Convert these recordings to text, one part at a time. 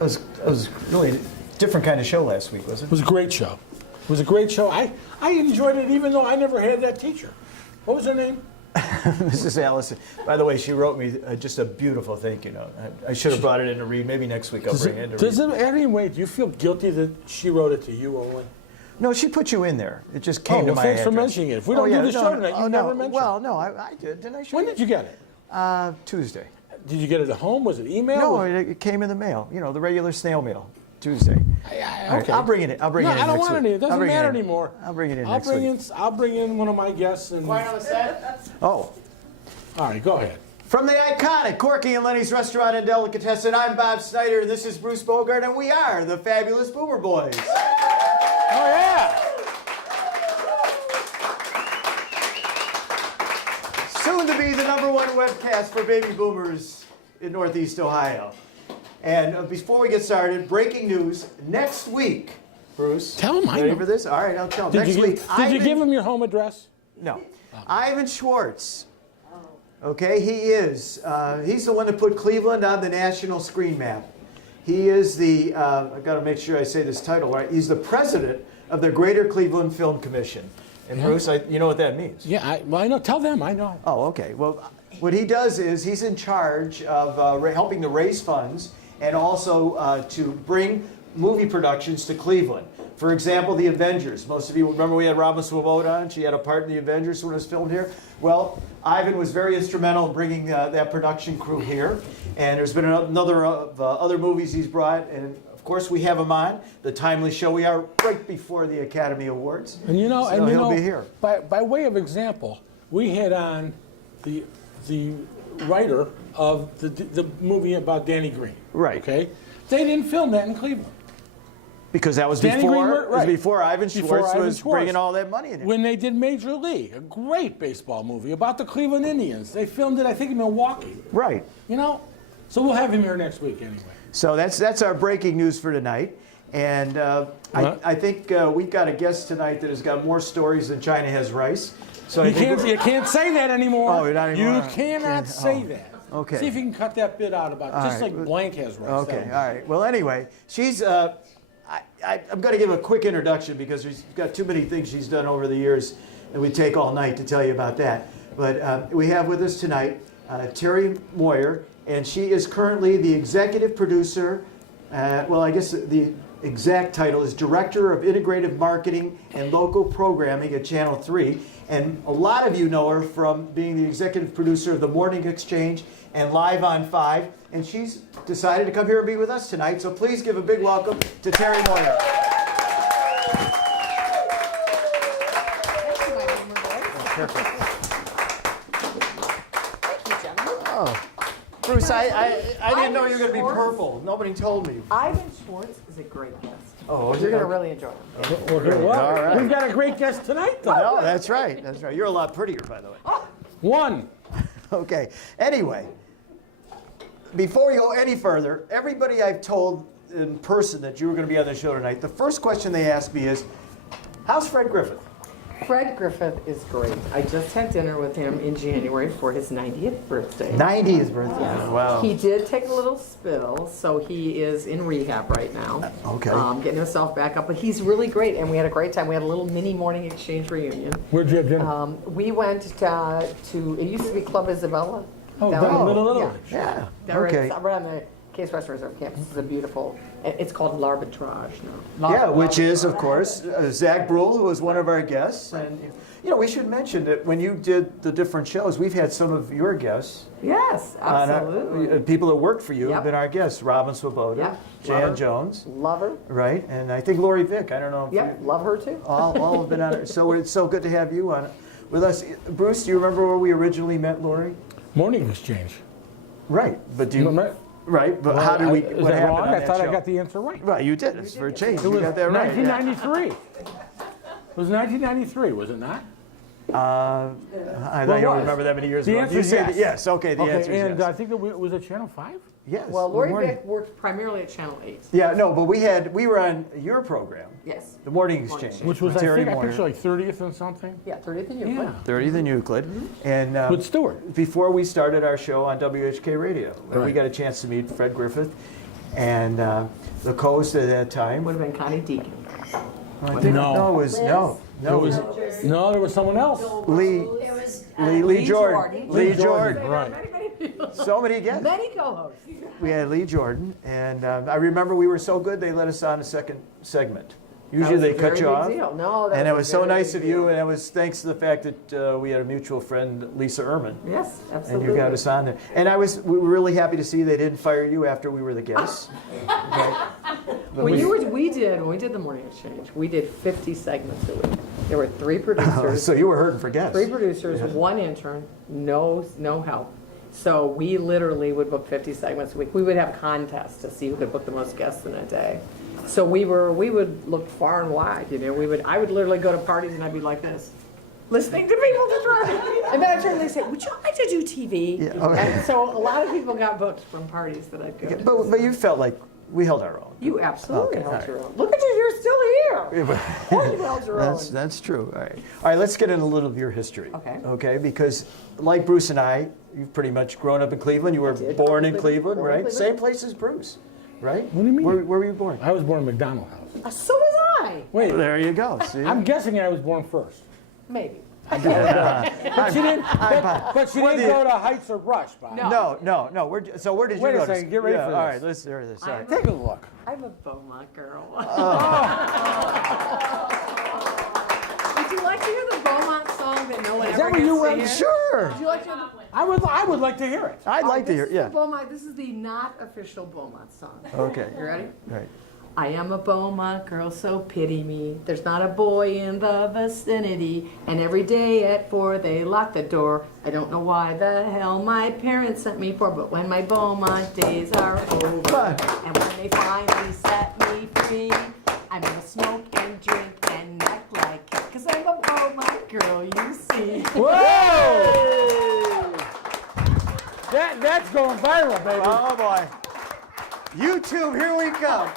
it was really a different kind of show last week, wasn't It was a great show. It was a great show. I enjoyed it even though I never had that teacher. What was her name? Mrs. Allison. By the way, she wrote me just a beautiful thank you note. I should have brought it in to read. Maybe next week I'll bring it in to read. Does it any way, do you feel guilty that she wrote it to you, Owen? No, she put you in there. It just came to my thanks for address. mentioning it. If we don't do the show tonight, you never mentioned it. Well, no, I did. Didn't I show When did you get it? Tuesday. Did you get it at home? Was it email? No, it came in the mail. You know, the regular snail mail. Tuesday. Okay. All right, I'll bring it in. I'll bring it in I don't next want week. it. It doesn't matter anymore. I'll bring it in next week. I'll bring in one of my guests. And... Quiet on the set. Oh. All right, go ahead. From the iconic Corky and Lenny's Restaurant and Delicatessen, I'm Bob Snyder, and this is Bruce Bogart, and we are the Fabulous Boomer Boys. Oh, yeah. Soon to be the #1 webcast for baby boomers in Northeast Ohio. And before we get started, breaking news, next week, Bruce. Tell him I ready know. for this? All right, I'll tell him. Did Next you week, did you give him your home address? No. Ivan Schwartz. Okay, he's the one that put Cleveland on the national screen map. He is the, I've got to make sure I say this title right, he's the president of the Greater Cleveland Film Commission. And Bruce, you know what that means? Yeah, I know. Tell them, I know. Oh, okay. Well, what he does is he's in charge of helping to raise funds and also to bring movie productions to Cleveland. For example, The Avengers. Most of you remember we had Robin Swoboda on. She had a part in The Avengers when it was filmed here. Well, Ivan was very instrumental in bringing that production crew here. And there's been another of other movies he's brought. And of course, we have him on the timely show. We are right before the Academy Awards. And you know, so he'll be here. By way of example, we had on the writer of the movie about Danny Green. Right. Okay. They didn't film that in Cleveland. Because that was Danny before, Green, it was before Ivan Schwartz was Schwartz. bringing all that money in. When they did Major League, a great baseball movie about the Cleveland Indians. They filmed it, I think, in Milwaukee. Right. You know, so we'll have him here next week anyway. So that's our breaking news for tonight. And I think we've got a guest tonight that has got more stories than China has rice. So You can't say that anymore. Oh, not anymore. You cannot say that. Okay. See if you can cut that bit out about just right. like blank has rice. Okay, all right. Well, anyway, she's. I'm going to give a quick introduction because she's got too many things she's done over the years, and we'd take all night to tell you about that. But we have with us tonight Terry Moir, and she is currently the executive producer. Well, I guess the exact title is Director of Integrative Marketing and Local Programming at Channel 3. And a lot of you know her from being the executive producer of The Morning Exchange and Live on 5. And she's decided to come here and be with us tonight. So please give a big welcome to Terry Moir. Oh. Bruce, I didn't know you were going to be purple. Nobody told me. Ivan Schwartz is a great guest. Oh, You're going to really enjoy him. All right. We've got a great guest tonight, though. No, that's right. That's right. You're a lot prettier, by the way. One. Okay. Anyway, before we go any further, everybody I've told in person that you were going to be on the show tonight, the first question they ask me is, how's Fred Griffith? Fred Griffith is great. I just had dinner with him in January for his 90th birthday. 90th birthday. Yes. Wow. He did take a little spill, so he is in rehab right now. Okay. Getting himself back up, but he's really great, and we had a great time. We had a little mini morning exchange reunion. Where'd you have dinner? We went to, it used to be Club Isabella. Oh, down down in- Little. Yeah. Down right- Okay. right on the Case Western Reserve campus. It's a beautiful, it's called L'Arbitrage now. Yeah, which is, of course, Zach Brule, who was one of our guests. And, you know, we should mention that when you did the different shows, we've had some of your guests. Yes, absolutely. People that worked for you have Yep. been our guests. Robin Swoboda, Yep. Jan Love her. Jones, Love her. right? And I think Lori Vick. I don't know if Yep, love her too. all have been on it. So it's so good to have you on it with us. Bruce, do you remember where we originally met Lori? Morning exchange. Right, but do you... Remember? Right, but how did we... Is what that happened wrong? on I that thought show? I got the answer right. Right, you did. It's for a change. It You was got that right. 1993. It was 1993, was it not? I Well, don't was. remember that many years The ago. answer You is say yes. that- yes. Okay, the answer is and yes. I think it was it Channel 5? Yes. Well, Lori morning. Vick worked primarily at Channel 8. Yeah, no, but we were on your program, Yes. the Morning Exchange, Which was, with I Terry think, I Moir. picture like 30th and something. Yeah, 30th and Euclid. Yeah. 30th in Euclid, and With Stewart. before we started our show on WHK Radio, and we Right. got a chance to meet Fred Griffith, And the co-host at that time. Would have been Connie Deacon. No, it was no. There was someone else. Lee Jordan. Lee Jordan. Right. So many guests. Many co-hosts. We had Lee Jordan, and I remember we were so good they let us on a second segment. Usually they cut you off. No, And it was so nice of you, and it was thanks to the fact that we had a mutual friend, Lisa Ehrman. Yes, And absolutely. you got us on there. And we were really happy to see they didn't fire you after we were the guests. Right? But When we did the morning exchange, we did 50 segments a week. There were 3 producers. So you were hurting for guests. 3 producers, 1 intern, no help. So we literally would book 50 segments a week. We would have contests to see who could book the most guests in a day. So we would look far and wide. I would literally go to parties and I'd be like this, listening to people to try. And then I'd turn and they'd say, "Would you like to do TV?" Yeah, okay. And so a lot of people got booked from parties that I'd go to. But you felt like we held our own. You absolutely Okay, held your own. Look at you, you're still here. Of course you held your own. That's true. All right. All right, let's get into a little of your history. Okay. Okay, because like Bruce and I, you've pretty much grown up in Cleveland. You were born in Cleveland, Born in right? Cleveland. Same place as Bruce, right? What do you mean? Where were you born? I was born in McDonald House. So was I. Wait, There you go. See? I'm guessing I was born first. Maybe. But she didn't. But she didn't go to Heights or Rush, Bob. No. So where did you Wait a go? second, get ready for All this. right, let's hear this. All right. Take a look. I'm a Beaumont girl. Oh. Would you like to hear the Beaumont song that no one Is ever that where gets you to went? hear? Sure. Would you like to hear the I would like to hear it. I'd like to hear. This is Yeah. the Beaumont. This is the not official Beaumont song. Okay. You ready? Right. I am a Beaumont girl, so pity me. There's not a boy in the vicinity, and every day at 4 they lock the door. I don't know why the hell my parents sent me for, but when my Beaumont days are over, Fun. and when they finally set me free, I'm gonna smoke and drink and act like it, 'cause I'm a Beaumont girl, you see. Whoa! That's going viral, baby. Oh boy. YouTube, here we come.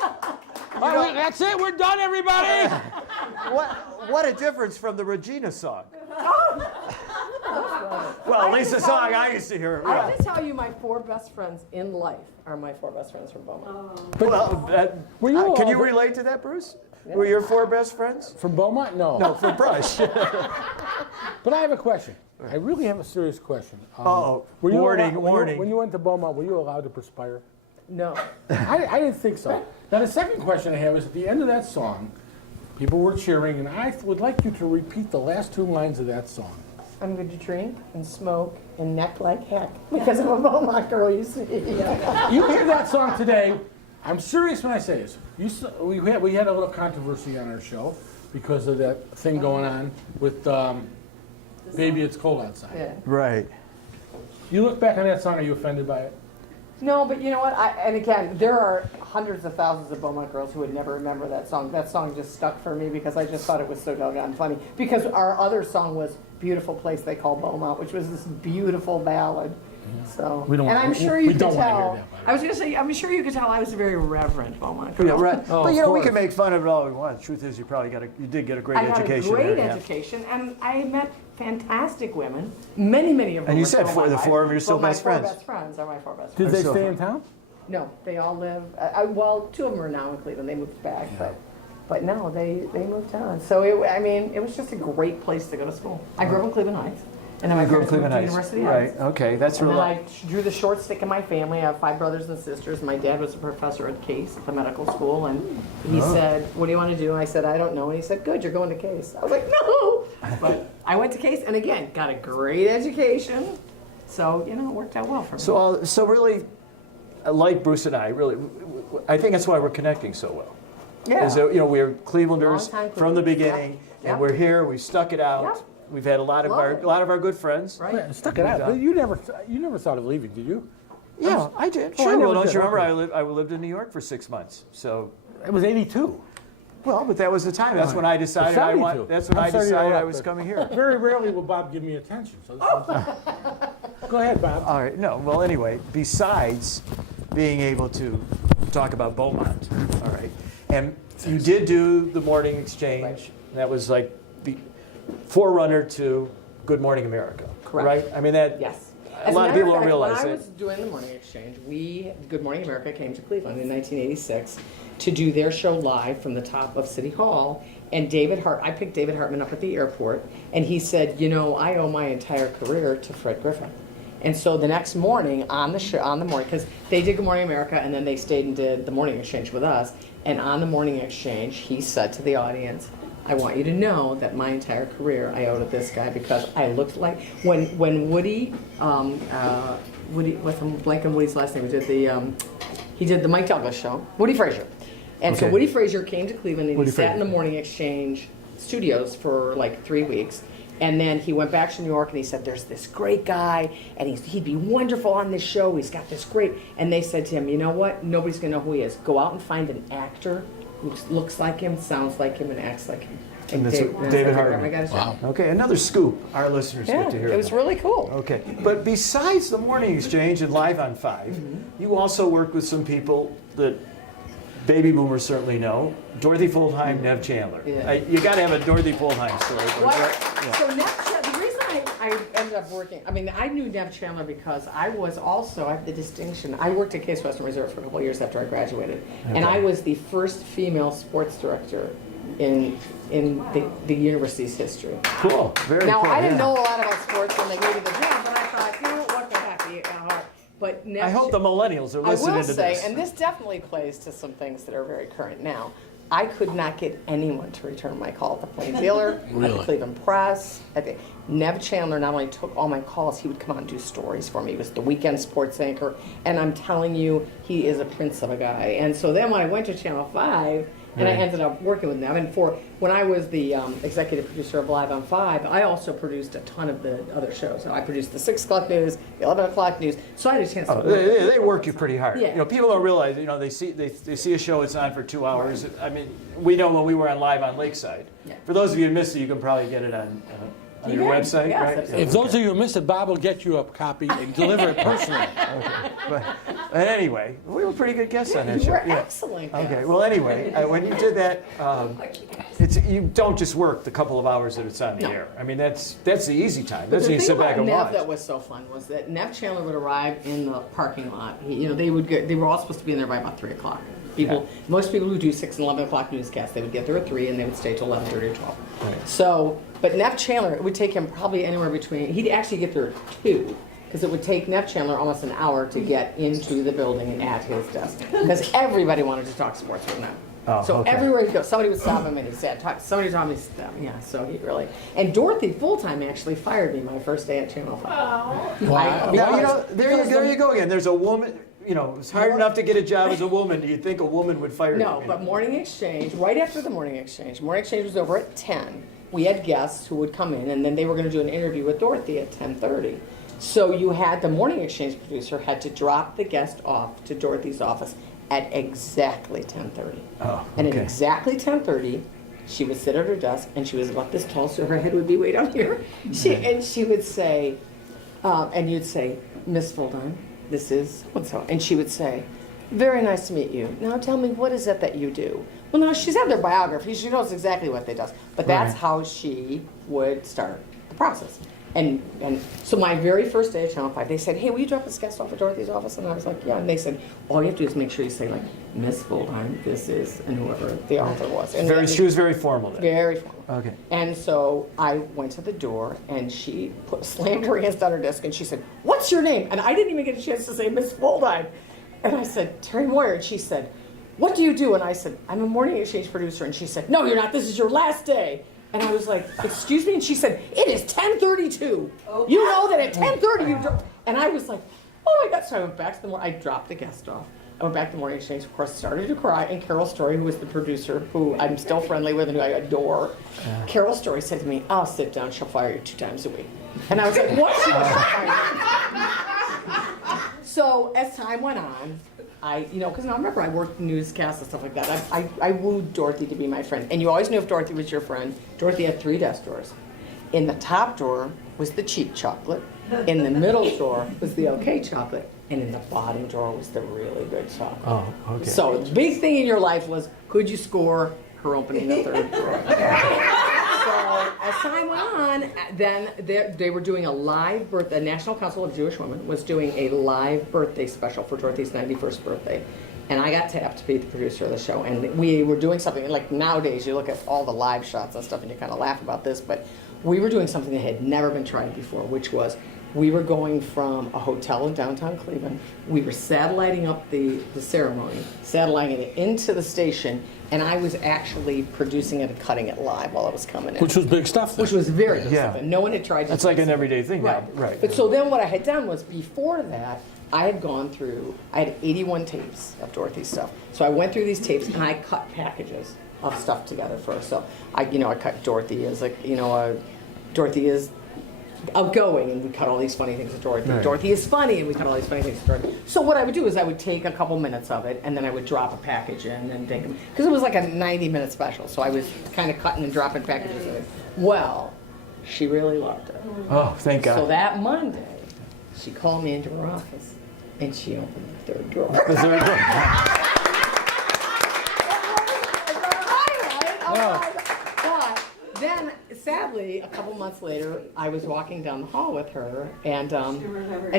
That's it. We're done, everybody. What a difference from the Regina song. Well, at least the song I used to hear. I have to tell you, my 4 best friends in life are my 4 best friends from Beaumont. Well, Were you can all- you relate to that, Bruce? Were your 4 best friends? From Beaumont? No. No, for Brush. But I have a question. I really have a serious question. Uh-oh. Were you Warning, allowed- warning. When you went to Beaumont, were you allowed to perspire? No. I didn't think so. Now, the second question I have is at the end of that song, people were cheering, and I would like you to repeat the last 2 lines of that song. I'm going to drink and smoke and neck like heck because I'm a Beaumont girl, you see. You hear that song today. I'm serious when I say this. We had a little controversy on our show because of that thing going on with Baby It's Cold Outside. Yeah. Right. You look back on that song, are you offended by it? No, but you know what? And again, there are hundreds of thousands of Beaumont girls who would never remember that song. That song just stuck for me because I just thought it was so doggone funny. Because our other song was "Beautiful Place They Call Beaumont," which was this beautiful ballad. So, We don't- and I'm sure we you could don't wanna hear tell. that, by the way. I was going to say, I'm sure you could tell I was a very reverent Beaumont girl. Yeah, right. Oh, But of you know, we course. can make fun of it all we want. The truth is, you did get a great I had education. a great there, yeah. education, and I met fantastic women. Many of them. And you were said still four- my the life. 4 of you are still Well, best friends. My 4 best friends are my 4 best Did friends. they so stay fun. in town? No, they all live. Well, 2 of them are now in Cleveland. They moved back, but no, they moved on. So it was just a great place to go to school. I grew up in Cleveland Heights, and then my I grew up parents in moved Cleveland to Heights. University Right. Heights. Okay, that's And real. then I drew the short stick in my family. I have 5 brothers and sisters. My dad was a professor at Case at the medical school, and he said, "What do you want to do?" I said, "I don't know." And he said, "Good, you're going to Case." I was like, "No," but I went to Case, and again, got a great education. So it worked out well for me. So really, like Bruce and I, I think that's why we're connecting so well. yeah. Is that, we're Clevelanders Long time from the Clevelanders. beginning, Yep. and Yep. we're here. We stuck it out. Yep. We've had a lot of Love it. good friends. Right. Yeah, stuck it out. But you never thought of leaving, did you? Yeah, I did. Oh, I Sure. never Well, don't did. you remember? Okay. I lived in New York for 6 months. So, It was 82. well, but that was the time. That's when I decided I 72. want. That's when I'm I sorry to decided I interrupt, was but- coming here. Very rarely will Bob give me attention. So Go ahead, Bob. All right. No. Well, anyway, besides being able to talk about Beaumont, all right, and you did do the morning exchange. Right. That was like the forerunner to Good Morning America. Correct. Right. I mean that. Yes. a lot of people don't realize When I it. was doing the Morning Exchange, Good Morning America came to Cleveland in 1986 to do their show live from the top of City Hall. And I picked David Hartman up at the airport, and he said, I owe my entire career to Fred Griffin. And so the next morning on the morning, because they did Good Morning America, and then they stayed and did the Morning Exchange with us. And on the Morning Exchange, he said to the audience, I want you to know that my entire career I owe to this guy because I looked like when Woody, what's blanking Woody's last name? He did the Mike Douglas show, Woody Frazier. And so Woody Frazier came to Cleveland and he sat in the Morning Exchange studios for like 3 weeks. And then he went back to New York and he said, there's this great guy and he'd be wonderful on this show. He's got this great. And they said to him, you know what? Nobody's going to know who he is. Go out and find an actor who looks like him, sounds like him, and acts like him. And that's David Hartman. Wow. Okay, another scoop our listeners get to hear. It was really cool. Okay, but besides the Morning Exchange and Live on 5, you also worked with some people that baby boomers certainly know. Dorothy Fuldheim, Nev Chandler. Yeah. You got to have a Dorothy Fuldheim story. So Nev Chandler, the reason I ended up working, I knew Nev Chandler because I have the distinction, I worked at Case Western Reserve for a couple of years after I graduated. Okay. And I was the first female sports director in the university's history. Cool, very cool. Now, I didn't know a lot about sports when they gave me the job, but I thought, what the heck, you know, but I hope the millennials are listening to this. I will say, and this definitely plays to some things that are very current now, I could not get anyone to return my call at the Plain Dealer, at the Cleveland Press. Nev Chandler not only took all my calls, he would come out and do stories for me. He was the weekend sports anchor, and I'm telling you, he is a prince of a guy. And so then when I went to Channel 5, and I ended up working with Nev, and when I was the executive producer of Live on 5, I also produced a ton of the other shows. So I produced the 6 o'clock news, the 11 o'clock news, so I had a chance to they work you pretty hard. Yeah. People don't realize, they see a show that's on for 2 hours. Right. We know when we were on Live on Lakeside. Yeah. For those of you who missed it, you can probably get it on your website, yes, right? Absolutely. If those of you who missed it, Bob will get you a copy and deliver it personally. Okay. But anyway, we were pretty good guests on that show. You were excellent. Okay. Well, anyway, when you did that, you don't just work the couple of hours that it's on the air. That's the easy time. That's when you sit back and watch. The thing about Nev that was so fun was that Nev Chandler would arrive in the parking lot. They were all supposed to be in there by about 3 o'clock. Most people who do 6 and 11 o'clock newscasts, they would get there at 3 and they would stay till 11:30 or 12. Right. So, but Nev Chandler, it would take him probably anywhere between, he'd actually get there at 2, because it would take Nev Chandler almost an hour to get into the building and at his desk. Because everybody wanted to talk sports with Nev. Everywhere he'd go, somebody would stop him and he'd say, somebody taught me stuff. Yeah, so he really, and Dorothy Fuldheim actually fired me my first day at Channel 5. Wow. Now, there you go again. There's a woman, it's hard enough to get a job as a woman. Do you think a woman would fire you? No, but Morning Exchange, right after the Morning Exchange was over at 10. We had guests who would come in, and then they were going to do an interview with Dorothy at 10:30. So you had the Morning Exchange producer had to drop the guest off to Dorothy's office at exactly 10:30. And at exactly 10:30, she would sit at her desk, and she was about this tall, so her head would be way down here. And she would say, and you'd say, Miss Fuldheim, this is so-and-so. And she would say, very nice to meet you. Now tell me, what is it that you do? Well, no, she's had their biography. She knows exactly what they do. But that's how she would start the process. And so my very first day at Channel 5, they said, hey, will you drop this guest off at Dorothy's office? And I was like, yeah. And they said, all you have to do is make sure you say, like, Miss Fuldheim, this is, and whoever the author was. And she was very formal then. Very formal. Okay. And so I went to the door, and she slammed her hands on her desk, and she said, what's your name? And I didn't even get a chance to say Miss Fuldheim. And I said, Terry Moir. And she said, what do you do? And I said, I'm a Morning Exchange producer. And she said, no, you're not. This is your last day. And I was like, excuse me? And she said, it is 10:32. You know that at 10:30 you drop. And I was like, oh my God. So I went back to the morning. I dropped the guest off. I went back to the Morning Exchange, of course, started to cry. And Carol Story, who was the producer, who I'm still friendly with and who I adore, Carol Story said to me, I'll sit down. She'll fire you 2 times a week. And I was like, what? She goes, she'll fire you. So as time went on, because now remember, I worked newscasts and stuff like that. I wooed Dorothy to be my friend. And you always knew if Dorothy was your friend. Dorothy had 3 desk drawers. In the top drawer was the cheap chocolate. In the middle drawer was the okay chocolate. And in the bottom drawer was the really good chocolate. Oh, okay. So the big thing in your life was, could you score her opening the 3rd drawer? So as time went on, then they were doing a live birthday. The National Council of Jewish Women was doing a live birthday special for Dorothy's 91st birthday. And I got tapped to be the producer of the show. And we were doing something, like nowadays you look at all the live shots and stuff and you kind of laugh about this, but we were doing something that had never been tried before, which was we were going from a hotel in downtown Cleveland. We were satelliting up the ceremony, satelliting it into the station, and I was actually producing it and cutting it live while it was coming in. Which was big stuff then. Which was very good Yeah. stuff. No one had tried to That's do like an this. everyday thing now. Right. But so then what I had done was before that, I had gone through, I had 81 tapes of Dorothy's stuff. So I went through these tapes and I cut packages of stuff together for her. So I cut Dorothy as Dorothy is outgoing, and we cut all these funny things of Dorothy. Right. Dorothy is funny, and we cut all these funny things of Dorothy. So what I would do is I would take a couple minutes of it, and then I would drop a package in and take them, because it was like a 90-minute special. So I was kind of cutting and dropping packages in. Well, she really loved it. Oh, thank God. So that Monday, she called me into her office, and she opened the third drawer. The third one. But then, sadly, a couple months later, I was walking down the hall with her, and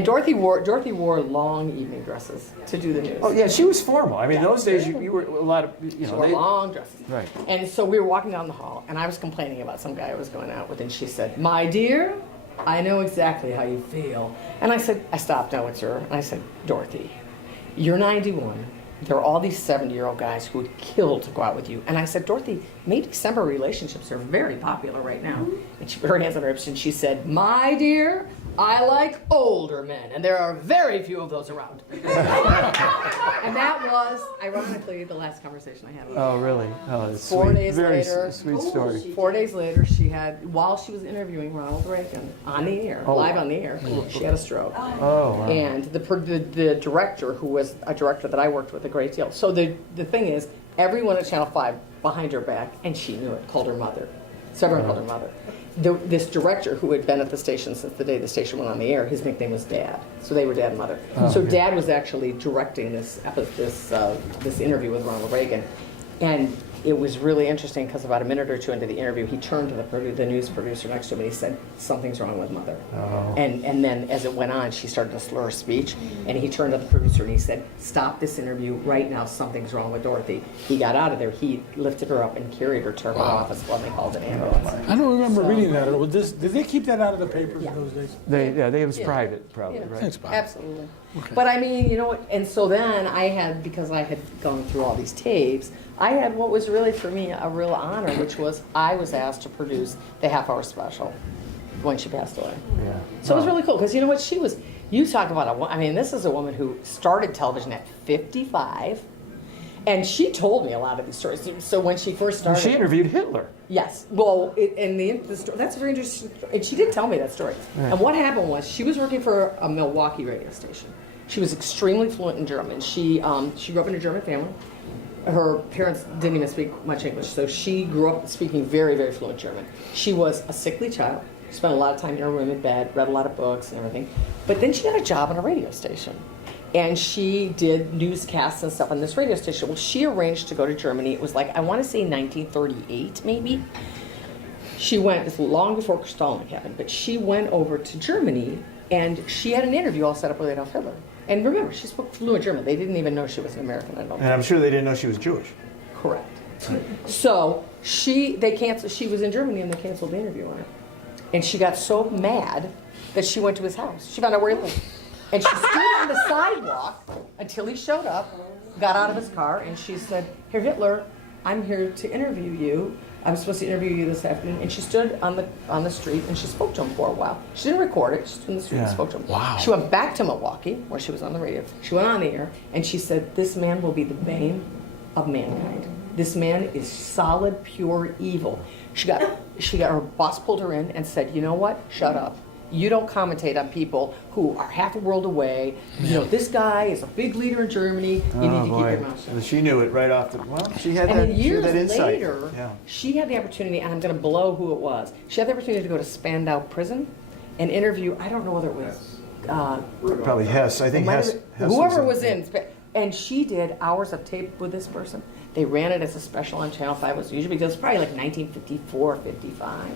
Dorothy wore long evening dresses to do the news. Oh, yeah, she was formal. I mean, those days you were a lot of, She wore long dresses. Right. And so we were walking down the hall, and I was complaining about some guy I was going out with, and she said, "My dear, I know exactly how you feel." And I stopped now with her, and I said, "Dorothy, you're 91. There are all these 70-year-old guys who would kill to go out with you." And I said, "Dorothy, May December relationships are very popular right now." And she put her hands on her hips and she said, "My dear, I like older men, and there are very few of those around." And that was, ironically, the last conversation I had with her. Oh, really? Oh, that's 4 sweet. days Very later, sweet story. 4 days later, while she was interviewing Ronald Reagan on the air, live on the air, she had a stroke. Oh, wow. And the director, who was a director that I worked with a great deal. So the thing is, everyone at Channel 5 behind her back, and she knew it, called her mother. So everyone called her mother. This director, who had been at the station since the day the station went on the air, his nickname was Dad. So they were Dad and Mother. So Dad was actually directing this interview with Ronald Reagan. And it was really interesting because about a minute or two into the interview, he turned to the news producer next to him and he said, "Something's wrong with Mother." Oh. And then as it went on, she started to slur her speech, and he turned to the producer and he said, "Stop this interview right now, something's wrong with Dorothy." He got out of there, he lifted her up and carried her to her office while they called an ambulance. I don't remember reading that. Did they keep that out of the papers in those days? It was private, probably, Yeah. right? Thanks, Bob. Absolutely. But I mean, and so then because I had gone through all these tapes, I had what was really for me a real honor, which was I was asked to produce the half-hour special when she passed away. Yeah. So it was really cool, because you know what, you talk about this is a woman who started television at 55, and she told me a lot of these stories. So when she first started. She interviewed Hitler. Yes. Well, the story, that's a very interesting story. And she did tell me that story. Yeah. And what happened was she was working for a Milwaukee radio station. She was extremely fluent in German. She grew up in a German family. Her parents didn't even speak much English, so she grew up speaking very, very fluent German. She was a sickly child. She spent a lot of time in her room in bed, read a lot of books and everything. But then she got a job on a radio station. And she did newscasts and stuff on this radio station. Well, she arranged to go to Germany. It was like, I want to say 1938, maybe. She went, it's long before Kristallnacht happened, but she went over to Germany, and she had an interview all set up with Adolf Hitler. And remember, she spoke fluent German. They didn't even know she was an American, I don't think. And I'm sure they didn't know she was Jewish. Correct. So she was in Germany, and they canceled the interview on her. And she got so mad that she went to his house. She found out where he lived. And she stood on the sidewalk until he showed up, got out of his car, and she said, "Herr Hitler, I'm here to interview you. I'm supposed to interview you this afternoon." And she stood on the street and she spoke to him for a while. She didn't record it, she stood in the street and spoke to him. Wow. She went back to Milwaukee, where she was on the radio. She went on the air, and she said, "This man will be the bane of mankind. This man is solid, pure evil." She got her boss pulled her in and said, "You know what? Shut up. You don't commentate on people who are half a world away. This guy is a big leader in Germany. You need to keep your mouth shut." She knew it right off the. Well, she had And that. then She had years that insight. later, Yeah. she had the opportunity, and I'm going to blow who it was. She had the opportunity to go to Spandau Prison and interview, I don't know whether it was Probably Hess. I think might Hess. have- Hess whoever in- was in, And she did hours of tape with this person. They ran it as a special on Channel 5. It was usually, because it's probably like 1954, 55.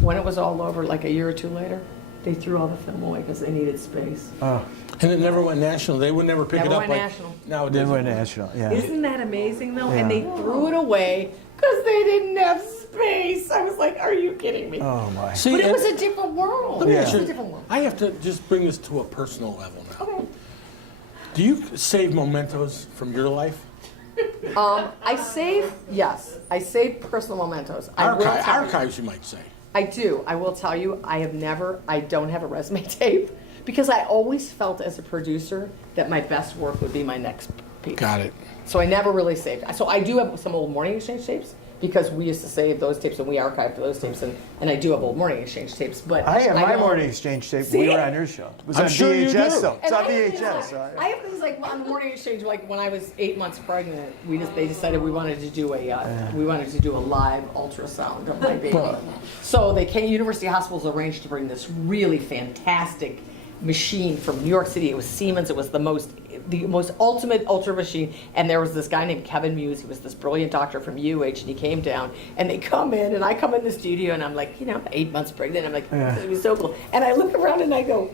When it was all over, like a year or two later, they threw all the film away because they needed space. And it never went national. They would never pick Never it up went like national. nowadays. They went national, yeah. Isn't that amazing, though? Yeah. And they threw it away because they didn't have space. I was like, are you kidding me? Oh, my. See, But it and- was a different world. Let me It ask was you, a different world. I have to just bring this to a personal level now. Okay. Do you save mementos from your life? I save, yes, I save personal mementos. I will tell you. Archives, you might say. I do. I will tell you, I don't have a resume tape because I always felt as a producer that my best work would be my next piece. Got it. So I never really saved. So I do have some old Morning Exchange tapes because we used to save those tapes and we archived those tapes, and I do have old Morning Exchange tapes. But I have my don't- Morning Exchange tape. See? We were on your show. It was I'm on sure you VHS, do. though. It's And on I have things VHS. like- so I have things like on the Morning Exchange, like when I was 8 months pregnant, they decided we wanted to do a live ultrasound of my baby. So they came. University Hospitals arranged to bring this really fantastic machine from New York City. It was Siemens. It was the most ultimate ultra machine. And there was this guy named Kevin Muse. He was this brilliant doctor from UH, and he came down. And they come in, and I come in the studio, and I'm like, I'm 8 months pregnant. I'm like, it was so cool. And I look around, and I go,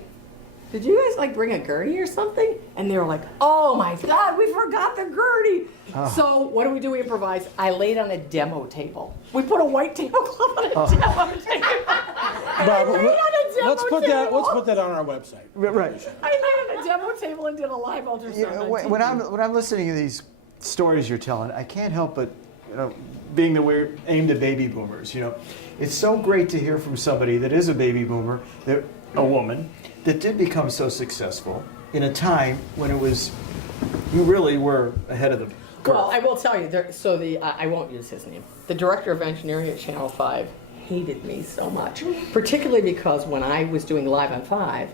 did you guys like bring a gurney or something? And they were like, oh my God, we forgot the gurney. So what do? We improvise. I laid on a demo table. We put a white tablecloth on a demo table. And I Bob, laid on a demo let's put that on our website. Right. I laid on a demo table and did a live ultrasound. You know, on when TV. I'm listening to these stories you're telling, I can't help but, being that we're aimed at baby boomers, it's so great to hear from somebody that is a baby boomer, a woman, that did become so successful in a time when you really were ahead of the curve. Well, I will tell you, I won't use his name. The director of engineering at Channel 5 hated me so much, particularly because when I was doing Live on 5,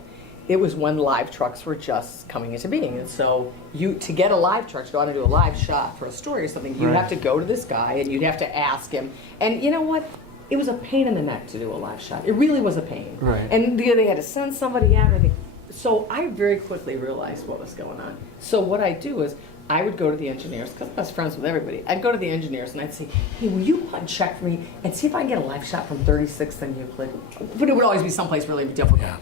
it was when live trucks were just coming into being. And so to get a live truck, to go out and do a live shot for a story or something, you have to go to this guy and you'd have to ask him. And you know what? It was a pain in the neck to do a live shot. It really was a pain. Right. And they had to send somebody out. So I very quickly realized what was going on. So what I do is I would go to the engineers, because I was friends with everybody. I'd go to the engineers and I'd say, hey, will you check for me and see if I can get a live shot from 36th and Euclid? But it would always be someplace really difficult. Yeah.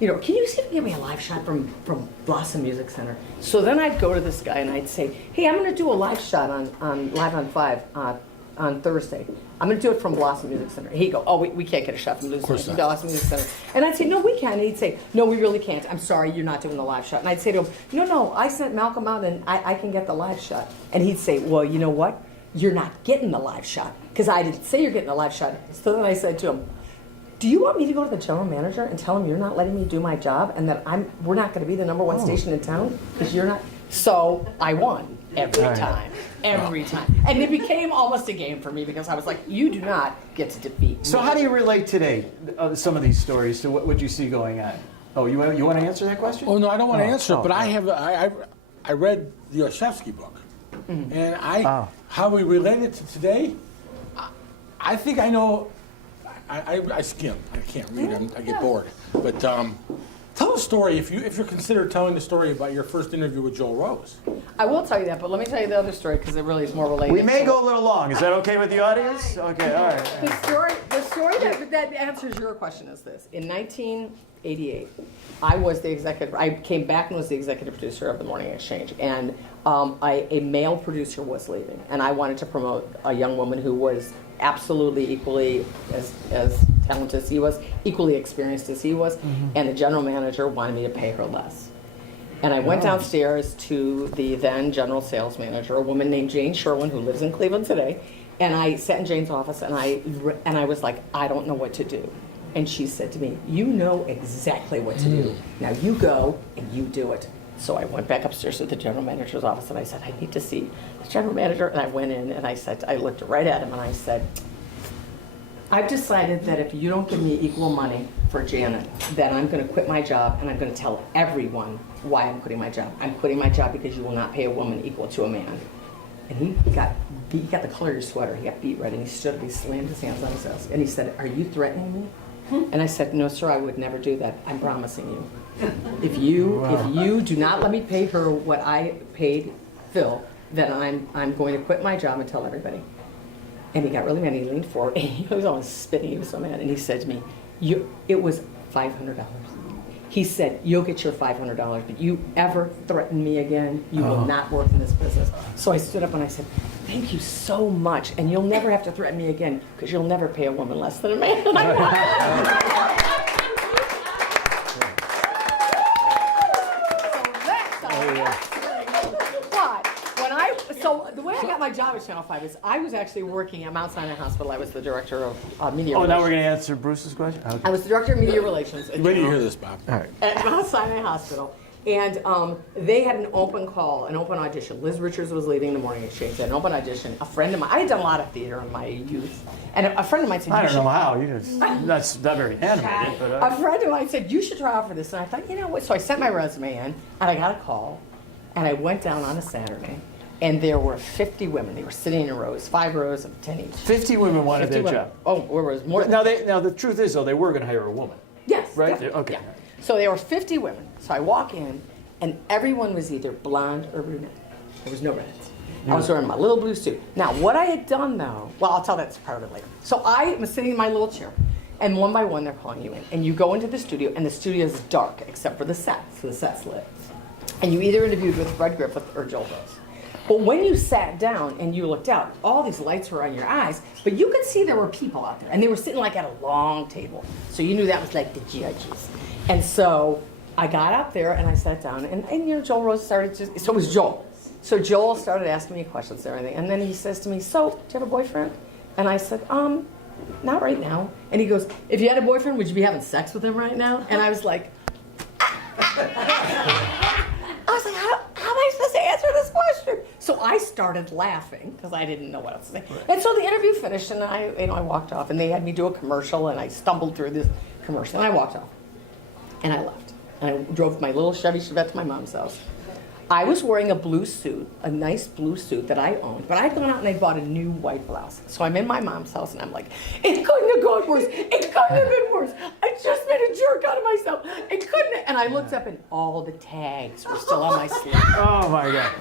Can you see if you can give me a live shot from Blossom Music Center? So then I'd go to this guy and I'd say, hey, I'm going to do a live shot on Live on 5 on Thursday. I'm going to do it from Blossom Music Center. He'd go, oh, we can't get a shot from Blossom Music Center. And I'd say, no, we can. And he'd say, no, we really can't. I'm sorry, you're not doing the live shot. And I'd say to him, no, I sent Malcolm out and I can get the live shot. And he'd say, well, you know what? You're not getting the live shot because I didn't say you're getting the live shot. So then I said to him, do you want me to go to the general manager and tell him you're not letting me do my job and that we're not going to be the #1 station in town because you're not? So I won every time. And it became almost a game for me because I was like, you do not get to defeat me. So how do you relate today, some of these stories, to what you see going on? Oh, you want to answer that question? Oh no, I don't want to answer it, but oh. I read the Olszewski book, and how we relate it to today. I think I know. I skim. I can't read. I get bored. But tell a story if you're considered telling the story about your first interview with Joel Rose. I will tell you that, but let me tell you the other story because it really is more related. We may go a little long. Is that okay with the audience? Okay, all right. The story that answers your question is this. In 1988, I was the executive. I came back and was the executive producer of the Morning Exchange, and a male producer was leaving, and I wanted to promote a young woman who was absolutely equally as talented as he was, equally experienced as he was, and the general manager wanted me to pay her less. And I went downstairs to the then general sales manager, a woman named Jane Sherwin, who lives in Cleveland today, and I sat in Jane's office and I was like, I don't know what to do. And she said to me, you know exactly what to do. Now you go and you do it. So I went back upstairs to the general manager's office and I said, I need to see the general manager. And I went in and I looked right at him and I said, I've decided that if you don't give me equal money for Janet, then I'm going to quit my job and I'm going to tell everyone why I'm quitting my job. I'm quitting my job because you will not pay a woman equal to a man. And he got the color of your sweater. He got beat red and he stood up, he slammed his hands on his ass and he said, are you threatening me? And I said, no, sir, I would never do that. I'm promising you. If you do not let me pay her what I paid Phil, then I'm going to quit my job and tell everybody. And he got really mad. He leaned forward. And he was almost spitting. He was so mad. And he said to me, it was $500. He said, you'll get your $500, but you ever threaten me again, you will not work in this business. So I stood up and I said, thank you so much. And you'll never have to threaten me again because you'll never pay a woman less than a man. And I walked out. So the way I got my job at Channel 5 is I was actually working at Mount Sinai Hospital. I was the director of media relations. Now we're going to answer Bruce's question? Okay. I was the director of media relations. When do you hear this, Bob? All right. At Mount Sinai Hospital. And they had an open call, an open audition. Liz Richards was leading the Morning Exchange. They had an open audition. A friend of mine, I had done a lot of theater in my youth. And a friend of mine said, I don't know how. That's not very animated. But, a friend of mine said, you should try out for this. And I thought, you know what? So I sent my resume in, and I got a call. And I went down on a Saturday. And there were 50 women. They were sitting in rows, 5 rows of 10 each. 50 women wanted 50 that women. job. Oh, there was more. Now the truth is, though, they were going to hire a woman. Yes. Right? Definitely. Okay. Yeah. So there were 50 women. So I walk in, and everyone was either blonde or brunette. There was no redheads. I was wearing my little blue suit. Now, what I had done, though, well, I'll tell that part of it later. So I was sitting in my little chair, and one by one, they're calling you in. And you go into the studio, and the studio is dark, except for the set. So the set's lit. And you either interviewed with Fred Griffith or Joel Rose. But when you sat down and you looked out, all these lights were on your eyes, but you could see there were people out there, and they were sitting like at a long table. So you knew that was like the judges. And so I got up there and I sat down, and you know, Joel Rose started to, so it was Joel. So Joel started asking me questions and everything, and then he says to me, so, do you have a boyfriend? And I said, not right now. And he goes, if you had a boyfriend, would you be having sex with him right now? And I was like, how am I supposed to answer this question? So I started laughing because I didn't know what else to say. Right. And so the interview finished, and I walked off, and they had me do a commercial, and I stumbled through this commercial, and I walked off, and I left, and I drove my little Chevy Chevette to my mom's house. I was wearing a blue suit, a nice blue suit that I owned, but I'd gone out and I bought a new white blouse. So I'm in my mom's house and I'm like, it couldn't have gone worse. It couldn't have been worse. I just made a jerk out of myself. It couldn't have. And I looked up and all the tags were still on my sleeve. Oh my God.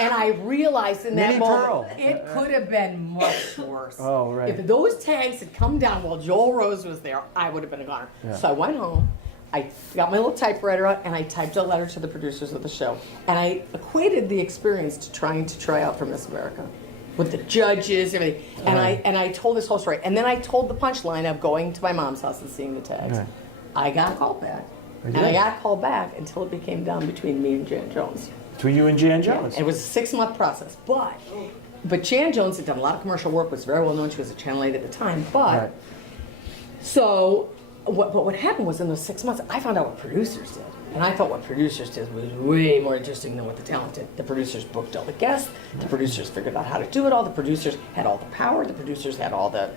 And I realized in that Mini moment, Pearl. it could have been much worse. Oh, right. If those tags had come down while Joel Rose was there, I would have been a goner. Yeah. So I went home. I got my little typewriter out and I typed a letter to the producers of the show. And I equated the experience to trying to try out for Miss America with the judges, everything. And I told this whole story. And then I told the punchline of going to my mom's house and seeing the tags. Right. I got called back. And I got called back until it became down between me and Jan Jones. Between you and Jan Jones. It was a 6-month process. But Jan Jones had done a lot of commercial work, was very well known. She was a channel 8 at the time. Right. So what happened was in those 6 months, I found out what producers did. And I thought what producers did was way more interesting than what the talent did. The producers booked all the guests. The producers figured out how to do it all. The producers had all the power. The producers had all the,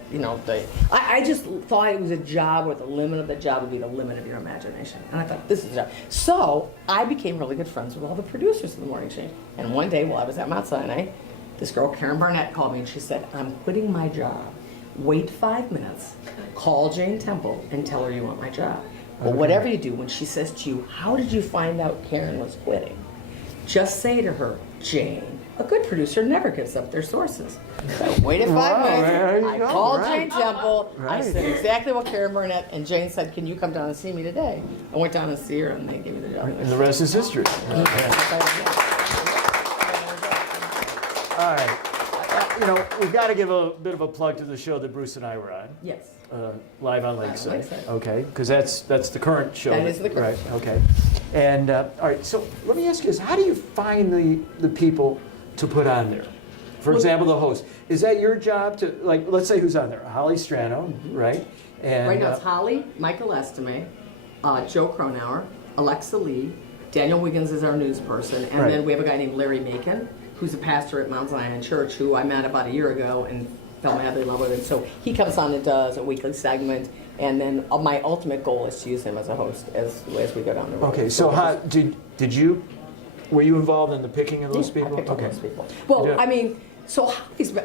I just thought it was a job where the limit of the job would be the limit of your imagination. And I thought, this is a job. So I became really good friends with all the producers of the Morning Exchange. And one day while I was at Mount Sinai, this girl, Karen Barnett, called me and she said, I'm quitting my job. Wait 5 minutes, call Jane Temple and tell her you want my job. Well, whatever you do, when she says to you, how did you find out Karen was quitting? Just say to her, Jane, a good producer never gives up their sources. So I waited 5 minutes, I called Jane Temple, I said exactly what Karen Burnett, and Jane said, can you come down and see me today? I went down and see her, and they gave me the job. And the rest is history. All right. We've got to give a bit of a plug to the show that Bruce and I were on. Yes. Live on Lakeside. Lakeside. Okay, because that's the current show. That is the current show. Okay. And, all right, so let me ask you this. How do you find the people to put on there? For example, the host. Is that your job to, let's say who's on there? Holly Strano, right? And, right now it's Holly, Michael Estime, Joe Cronauer, Alexa Lee, Daniel Wiggins is our news person, and then we have a guy named Larry Macon, who's a pastor at Mount Zion Church, who I met about a year ago and fell madly in love with him. So he comes on and does a weekly segment, and then my ultimate goal is to use him as a host as we go down the road. Okay, so how did you? Were you involved in the picking of those people? I picked all those people. Well, Yeah. I mean, So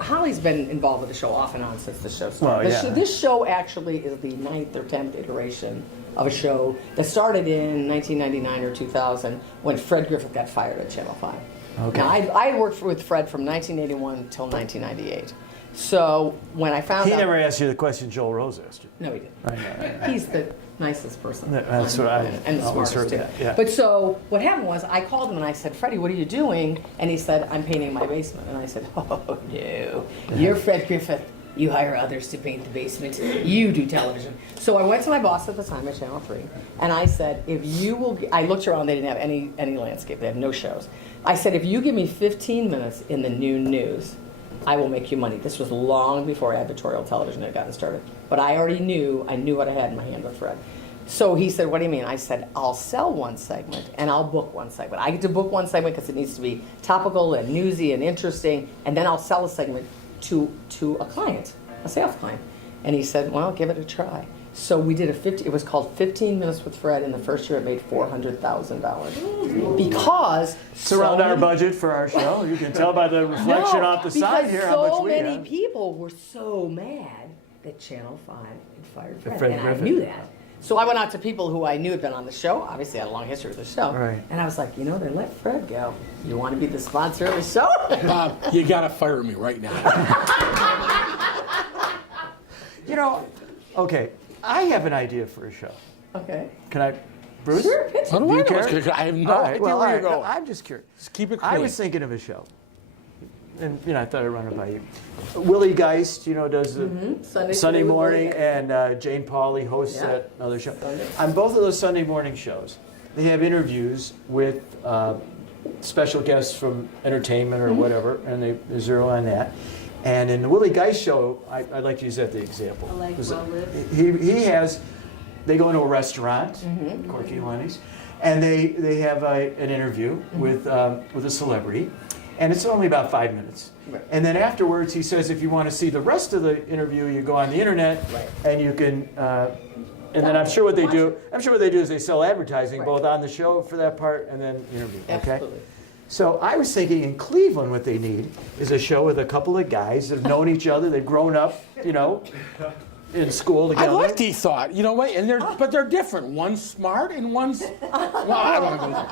Holly's been involved with the show off and on since the show started. Well, yeah. This show actually is the 9th or 10th iteration of a show that started in 1999 or 2000 when Fred Griffith got fired at Channel 5. Okay. Now, I worked with Fred from 1981 until 1998. So when I found He out... never asked you the question Joel Rose asked you. No, he didn't. I know. He's the nicest person. That's what I And the always smartest heard too. that, yeah. But so what happened was I called him and I said, Freddie, what are you doing? And he said, I'm painting my basement. And I said, oh no, you're Fred Griffith. You hire others to paint the basement. You do television. So I went to my boss at the time at Channel 3 and I said, if you will, I looked around, they didn't have any landscape. They had no shows. I said, if you give me 15 minutes in the noon news, I will make you money. This was long before advertorial television had gotten started. But I already knew what I had in my hand with Fred. So he said, what do you mean? I said, I'll sell one segment and I'll book one segment. I get to book one segment because it needs to be topical and newsy and interesting, and then I'll sell a segment to a client, a sales client. And he said, well, give it a try. So we did it was called 15 Minutes with Fred. In the first year, it made $400,000. Because It's around our budget for our show. You can tell by the reflection off the side here how much we so many have. people were so mad that Channel 5 had fired Fred. Fred And Griffith. I knew that. So I went out to people who I knew had been on the show. Obviously, I had a long history with the show. Right. And I was like, they let Fred go. You want to be the sponsor of the show? Bob, you gotta fire me right now. Okay, I have an idea for a show. Okay. Can I, Bruce? Sure, pitch How it. do Do I you know? care? I have no All right, idea well, where all you're right, going. I'm just curious. Just keep it I clean. was thinking of a show, and I thought I'd run it by you. Willie Geist, does the Sunday morning, with and Jane Pauley hosts Yeah. that other show. Sunday. On both of those Sunday morning shows, they have interviews with special guests from entertainment or whatever, and they zero on that. And in the Willie Geist show, I'd like to use that the example. I like 'Cause Well Lived. they go into a restaurant, Corky and Lenny's, and they have an interview with a celebrity, and it's only about 5 minutes. Right. And then afterwards, he says, if you want to see the rest of the interview, you go on the internet, Right. and you can. And then I'm sure what they do is they sell advertising Right. both on the show for that part and then interview. Okay. Absolutely. So I was thinking in Cleveland, what they need is a show with a couple of guys that have known each other. They've grown up, in school I together. like the thought, but they're different. One's smart and one's, well, I don't want to go there.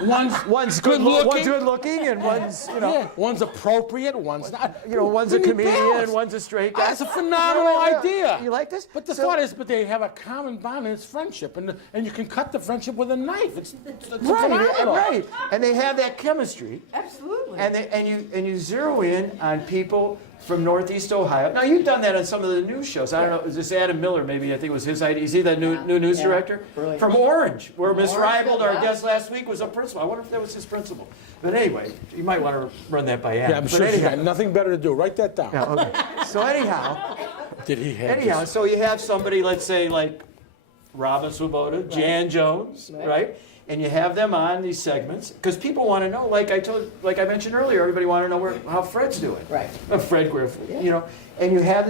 I mean, one's good looking. One's good looking, and one's Yeah, one's appropriate, one's not. one's a We need comedian, balance. and one's a straight guy. That's a phenomenal idea. You like this? But the So- thought is, they have a common bond, and it's friendship, and you can cut the friendship with a knife. It's Right, phenomenal. right, and they have that chemistry, Absolutely. and you zero in on people from Northeast Ohio. Now you've done that on some of the news shows. I don't know, is this Adam Miller? Maybe I think it was his idea. Is he the new news Yeah. director Brilliant. from Orange, where Miss Orange, Reibold, our yeah. guest last week, was a principal. I wonder if that was his principal. But anyway, you might want to run that by Adam. Yeah, I'm But sure she's anyhow, got nothing better to do. Write that down. yeah, okay. So anyhow. Did he have Anyhow, this? so you have somebody, let's say, like Robin Swoboda, Jan Jones, right? And you have them on these segments because people want to know. Like I mentioned earlier, everybody want to know how Fred's doing. Right. Fred Griffith, and you have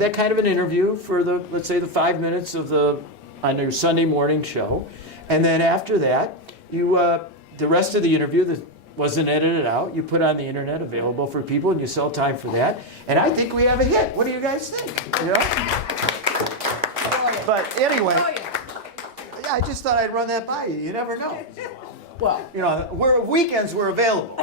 that kind of an interview for let's say the 5 minutes on your Sunday morning show, and then after that, the rest of the interview that wasn't edited out, you put on the internet, available for people, and you sell time for that. And I think we have a hit. What do you guys think? But anyway, yeah, I just thought I'd run that by you. You never know. Well, Weekends were available,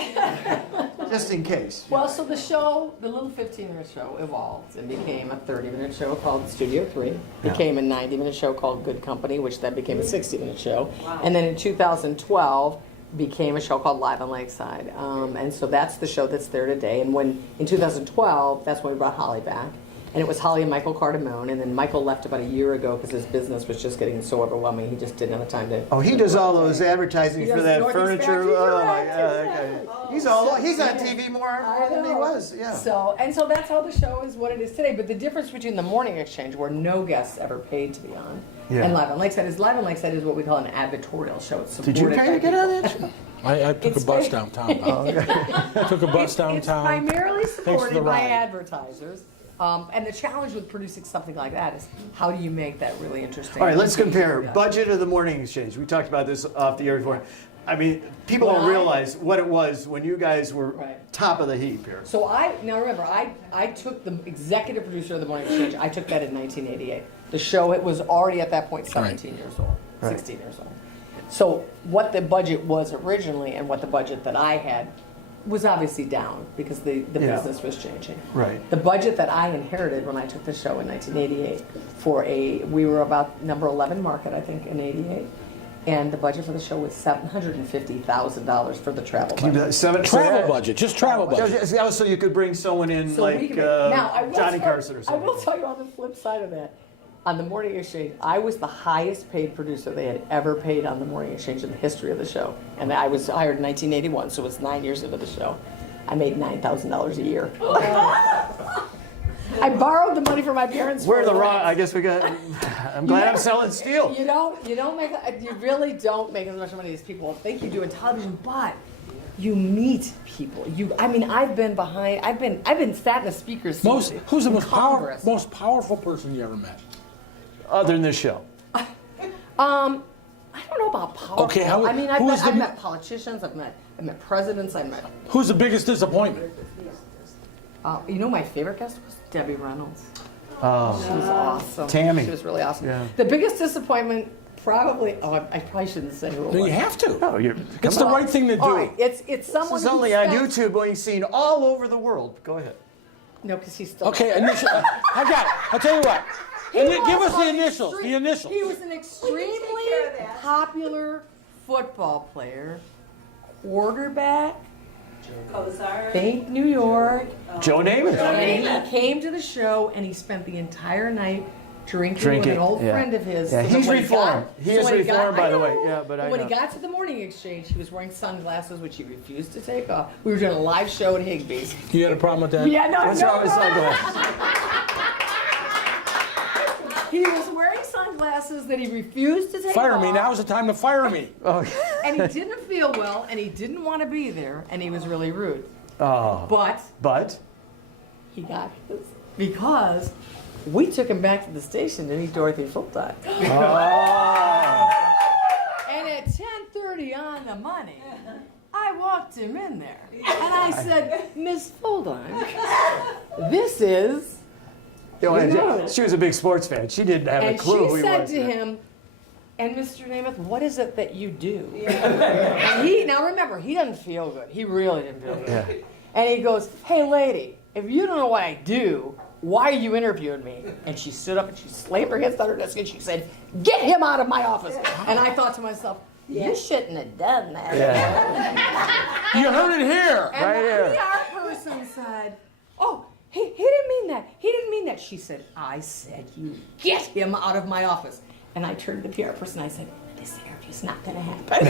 just in case. Well, so the show, the little 15-minute show evolved and became a 30-minute show called Studio 3. Became a 90-minute show called Good Company, which then became a 60-minute show. Wow. And then in 2012, became a show called Live on Lakeside. And so that's the show that's there today. And in 2012, that's when we brought Holly back. And it was Holly and Michael Cardamone. And then Michael left about a year ago because his business was just getting so overwhelming. He just didn't have the time to. Oh, he does all those advertising He for does that Northeast furniture. Factory Oh my Direct, God, that guy. He's on TV more than he was. Yeah. So that's how the show is what it is today. But the difference between the Morning Exchange, where no guests ever paid to be on, Yeah. and Live on Lakeside is what we call an advertorial show. It's Did you supported pay to by get on people. that show? I took It's a bus great. downtown. I took a bus It's downtown. primarily Thanks for the supported by ride. advertisers. And the challenge with producing something like that is how do you make that really interesting? All right, let's compare Yeah. budget of the Morning Exchange. We talked about this off the air before. I mean, people don't Well, realize what it was when you guys were Right. top of the heap here. So now remember, I took the executive producer of the Morning Exchange, I took that in 1988. The show, it was already at that point 17 years old, Right. 16 years old. So what the budget was originally and what the budget that I had was obviously down because the Yeah. business was changing. Right. The budget that I inherited when I took the show in 1988 we were about number 11 market, I think, in 88. And the budget for the show was $750,000 for the travel budget. Travel budget, just travel budget. So you could bring someone in So like we can now, I will Johnny tell- Carson or I something. will tell you on the flip side of that, on the Morning Exchange, I was the highest paid producer they had ever paid on the Morning Exchange in the history of the show. And I was hired in 1981, so it was 9 years into the show. I made $9,000 a year. I borrowed the money from my parents. We're for the it. wrong. I guess we got. I'm glad I'm selling steel. You really don't make as much money as people think you do in television, but you meet people. I've been sat in a speaker's seat. Who's the in Congress. most powerful person you ever met? Other than this show. I don't know about powerful. Okay, I've met politicians, I've met presidents, Who's the biggest disappointment? my favorite guest was Debbie Reynolds. Oh. She was awesome. Tammy. She was really awesome. Yeah. The biggest disappointment, probably. Oh, I probably shouldn't say who it No, was. you have to. No, It's the right thing to do. All right, it's someone. This is who only on spent- YouTube, being seen all over the world. Go ahead. No, because he's still. Okay, initial. I got it. I'll tell you what. He Give was us the an initials. extreme- The initials. He was an extremely popular football player, quarterback, think New York. Joe Namath. And he came to the show and he spent the entire night drinking with an old yeah. friend of his. Yeah, So he's when reformed. He is when reformed, by I the way. know. Yeah, but I when know. he got to the Morning Exchange, he was wearing sunglasses, which he refused to take off. We were doing a live show at Higbee's. You had a problem with that? Yeah, no, What's no, wrong with no. sunglasses? He was wearing sunglasses that he refused to take Fire off. me. Now's the time to fire me. Oh. And he didn't feel well, and he didn't want to be there, and he was really rude. Oh. But he got his because we took him back to the station to meet Dorothy Fulltime. Oh. And at 10:30 on the money, I walked him in there, and I said, "Miss Fulltime, this is." You know, You know. she was a big sports fan. She didn't have a And clue who she he said was. to him, "And Mr. Namath, what is it that you do?" And now remember, he doesn't feel good. He really didn't feel good. Yeah. And he goes, "Hey, lady, if you don't know what I do, why are you interviewing me?" And she stood up and she slammed her hands on her desk and she said, "Get him out of my office." And I thought to myself, you shouldn't have done that. Yeah. You heard it here. And Right the here. PR person said, "Oh, he didn't mean that. He didn't mean that." She said, "I said you get him out of my office." And I turned to the PR person. I said, "This interview's not going to happen."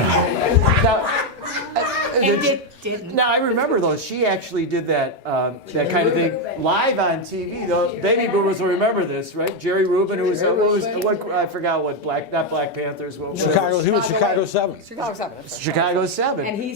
And it didn't. Now I remember though, she actually did that that kind of thing live on TV. Though baby boomers will remember this, right? Jerry Rubin, who was I forgot what not Black Panthers, what Chicago. He was Chicago 7. Chicago 7. Chicago 7. And he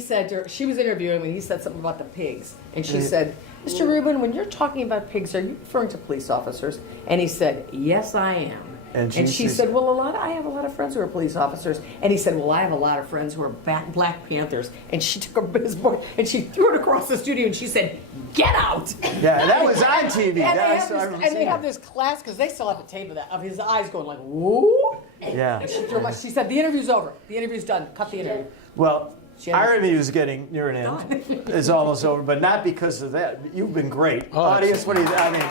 said to her, she was interviewing him, and he said something about the pigs. And she said, "Mr. Rubin, when you're talking about pigs, are you referring to police officers?" And he said, "Yes, I am." And And she she said- said, "Well, I have a lot of friends who are police officers." And he said, "Well, I have a lot of friends who are Black Panthers." And she took his board and she threw it across the studio and she said, "Get out!" Yeah, that was on TV. And That's- they I have remember this, and they seeing have that. this class because they still have a tape of that of his eyes going like, "Whoa!" Yeah. She said, "The interview's over. The interview's done. Cut the interview." Well, She had- our interview is getting near an end. It's almost over, but not because of that. You've been great. Oh, Audience, what do you, I mean,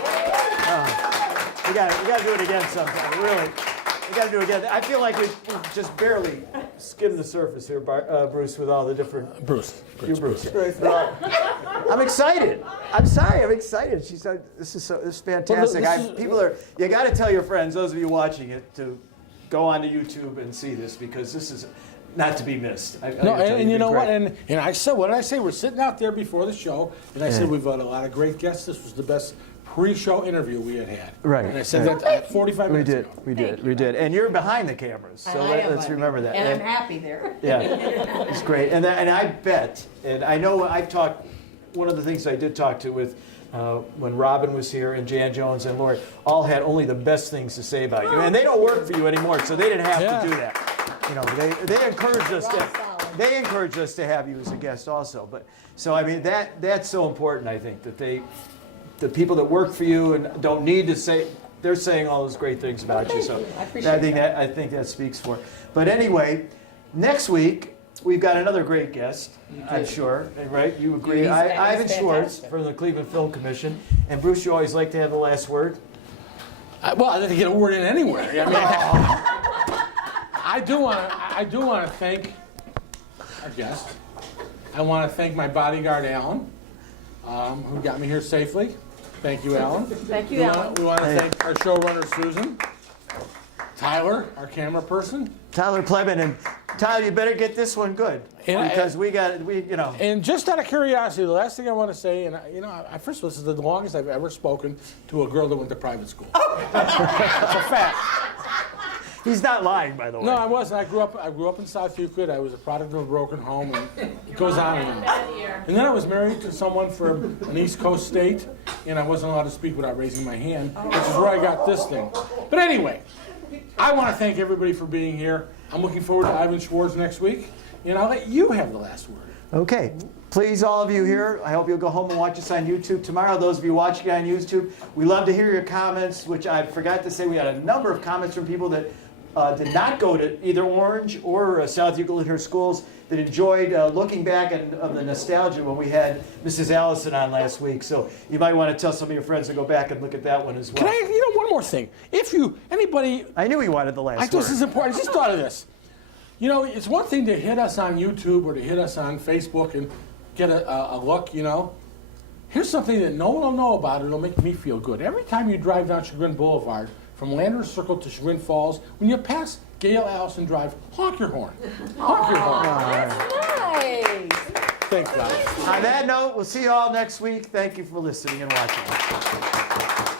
we got to do it again sometime, really. We got to do it again. I feel like we've just barely skimmed the surface here, Bruce, with all the different... Bruce. You, Bruce. I'm excited. I'm sorry, I'm excited. She said, this is fantastic. You got to tell your friends, those of you watching it, to go onto YouTube and see this, because this is not to be missed. I No, gotta tell and you you've know been what? great. And I said, what did I say? We're sitting out there before the show, and I said we've had a lot of great guests. This was the best pre-show interview we had had. Right. And I said that 45 We minutes did, ago. we did. And you're behind the cameras, so And I am let's happy. remember that. And I'm happy there. Yeah, it's great. And I bet, and I know I've talked, one of the things I did talk to with when Robin was here and Jan Jones and Lori, all had only the best things to say about you. And they don't work for you anymore, so they didn't have to do that. You know, they encouraged us. Rock solid. they encouraged us to have you as a guest also. But so I mean that's so important. I think that the people that work for you and don't need to say, they're saying all those great things about you. So I appreciate I think that speaks for it. But anyway, next week we've got another great guest. I'm sure, right? You agree? He's Ivan Schwartz fantastic. from the Cleveland Film Commission. And Bruce, you always like to have the last word. Well, I didn't get a word in anywhere. I mean, I do want to thank our guest. I want to thank my bodyguard, Alan, who got me here safely. Thank you, Alan. Thank you, Alan. We want to thank our showrunner, Susan. Tyler, our camera person. Tyler Plebin, and Tyler, you better get this one good And because we And just out of curiosity, the last thing I want to say, and first of all, this is the longest I've ever spoken to a girl that went to private school. That's a fact. He's not lying, by the way. No, I wasn't. I grew up in South Euclid. I was a product of a broken home, and it goes on and on. And then I was married to someone from an East Coast state, and I wasn't allowed to speak without raising my hand, which is where I got this thing. But anyway, I want to thank everybody for being here. I'm looking forward to Ivan Schwartz next week, and I'll let you have the last word. Okay. Please, all of you here, I hope you'll go home and watch us on YouTube tomorrow. Those of you watching on YouTube, we love to hear your comments, which I forgot to say. We had a number of comments from people that did not go to either Orange or South Euclid in her schools, that enjoyed looking back at the nostalgia when we had Mrs. Allison on last week. So you might want to tell some of your friends to go back and look at that one as well. Can I, one more thing. If anybody, I knew he wanted the last word. This is important. I just thought of this. It's one thing to hit us on YouTube or to hit us on Facebook and get a look, Here's something that no one will know about. It'll make me feel good. Every time you drive down Chagrin Boulevard, from Landers Circle to Chagrin Falls, when you pass Gail Allison Drive, honk your horn. Honk your horn. Nice. Thanks, guys. On that note, we'll see you all next week. Thank you for listening and watching.